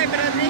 kay Bradley.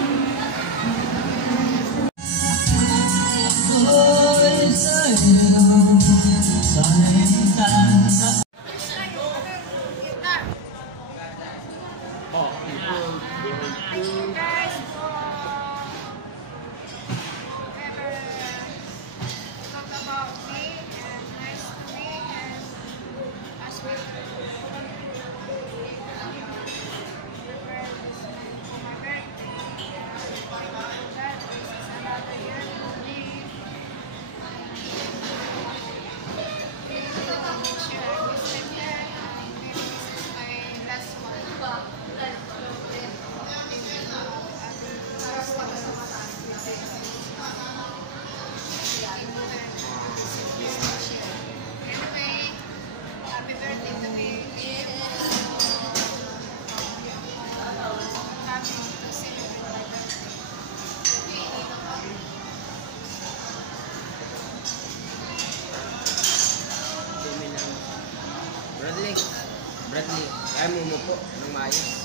Bradley, kaya mo po ng maayos.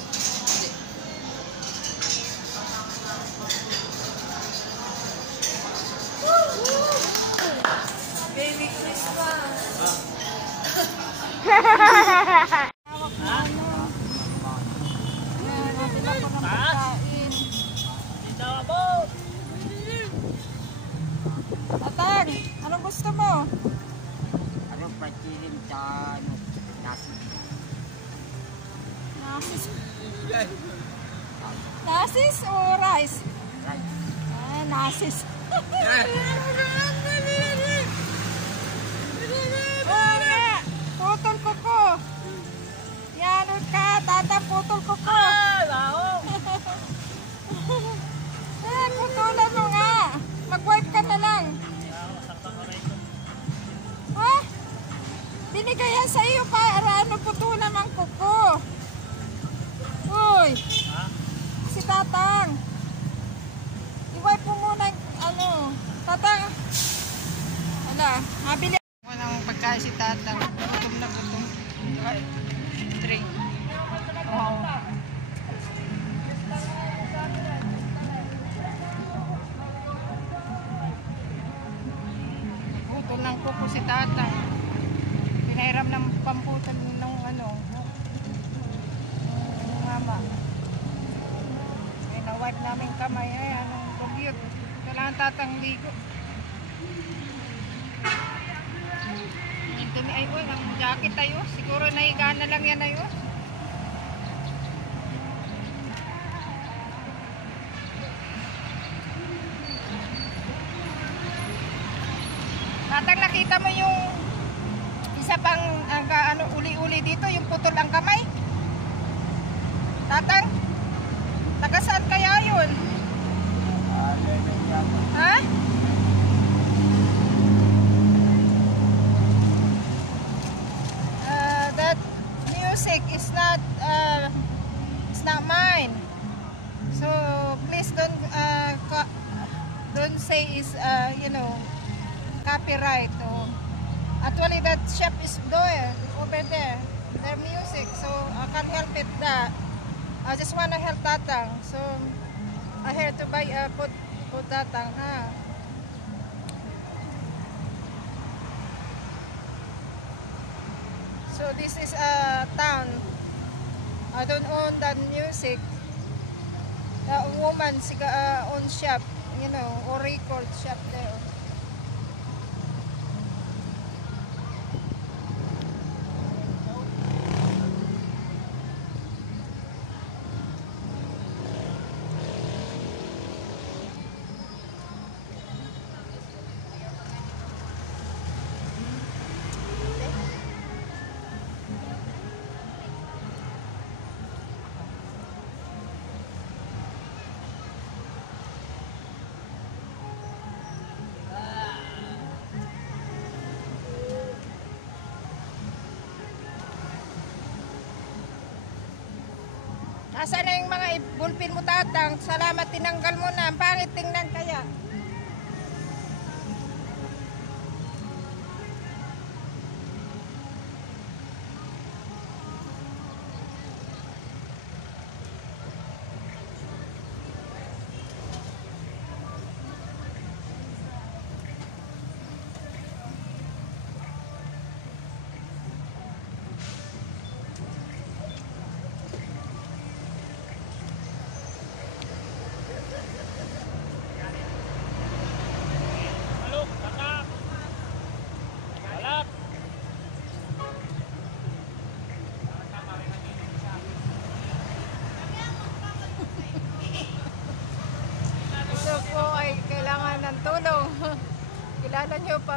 Baby Christmas! Tatang, anong gusto mo? Ano pa chilin sa nasi? Nasis. Nasis o rice? Rice. Ah, nasis. Oo nga, putol kuko. Yan ka, tata, putol kuko. Putulan mo nga. Mag-wipe ka na lang. Ha? Binigay yan sa iyo para ano putulan ang kuko. Uy! Si Tatang. I-wipe mo muna ano. Tatang. Wala. Mabili. Walang pagkain si Tatang. Gutom na gutom. Ay, drink. Wow. Putol ng kuko si Tatang. Pinahiram ng pamputol ng ano. Mama. Ay, na-wipe namin kamay. Ay, anong dugyot. Kailangan Tatang ligo. Ito ni Aywan, ang jacket tayo. Siguro nahiga na lang yan Aywan. Tatang, nakita mo yung isa pang ano, uli-uli dito, yung putol ang kamay? Tatang, taga saan kaya yun? Ha? That music is not mine. So please don't say is you know, copyright. So, actually that shop is there, over there, their music. So I can't help it that. I just wanna help Tatang. So I had to buy put Tatang, ha. So this is a town. I don't own that music. The woman own shop, you know, or record shop there. Nasaan na yung mga bulpin mo, Tatang? Salamat, tinanggal mo na. Ang pangit tingnan kaya.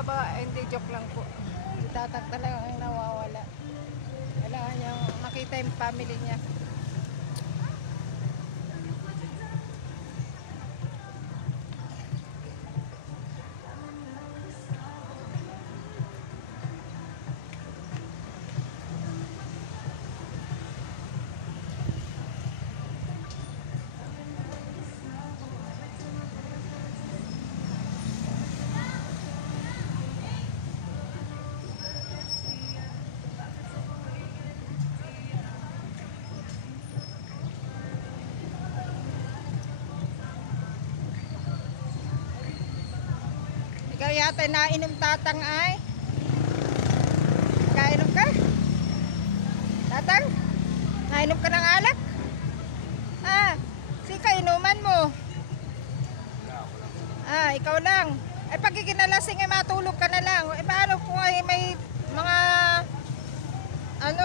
ba, hindi joke lang po. Si tatang talaga ang nawawala. Kailangan niyang makita yung family niya. Ikaw yata nainom tatang ay. Kainom ka? Tatang? Nainom ka ng alak? Sika inuman mo. Ikaw lang. Ay pag ikinalasing ay matulog ka na lang. Eh paano kung ay may mga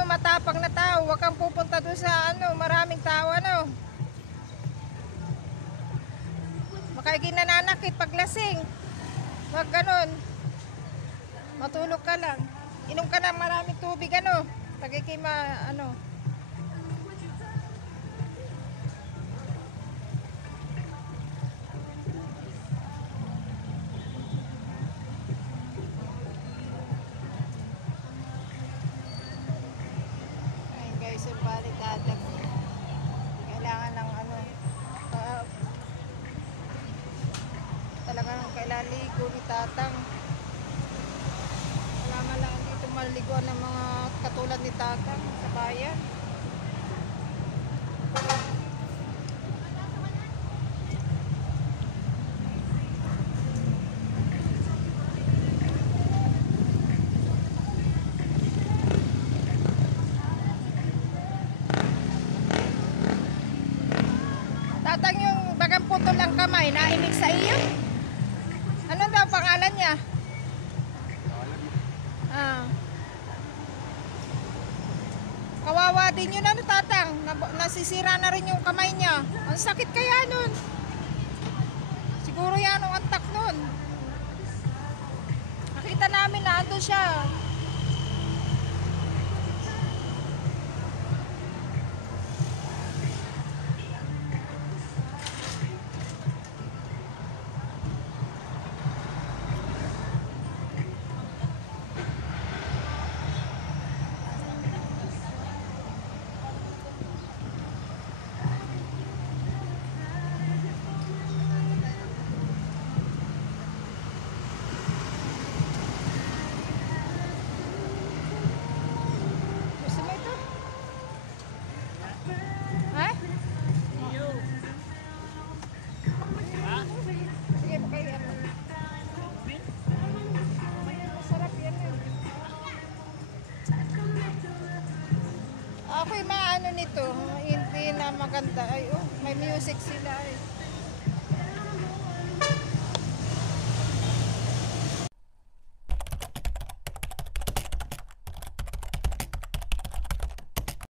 matapang na tao, huwag kang pupunta doon sa maraming tao Baka ginananakit pag lasing. Wag ganun. Matulog ka lang. Inom ka ng maraming tubig Pagkikima Ay guys, yung balik dadag. Kailangan ng talagang kailangan ligo ni tatang. Wala man lang dito maliguan ng mga katulad ni tatang sa bayan. Tatang, yung bagang putol ang kamay, naimig sa iyo? Ano daw pangalan niya? Kawawa din yun tatang. Nasisira na rin yung kamay niya. Ang sakit kaya nun. Siguro yan ang antak nun. Nakita namin na ando siya. Ako yung maano nito, hindi na maganda. Ay, may music sila eh.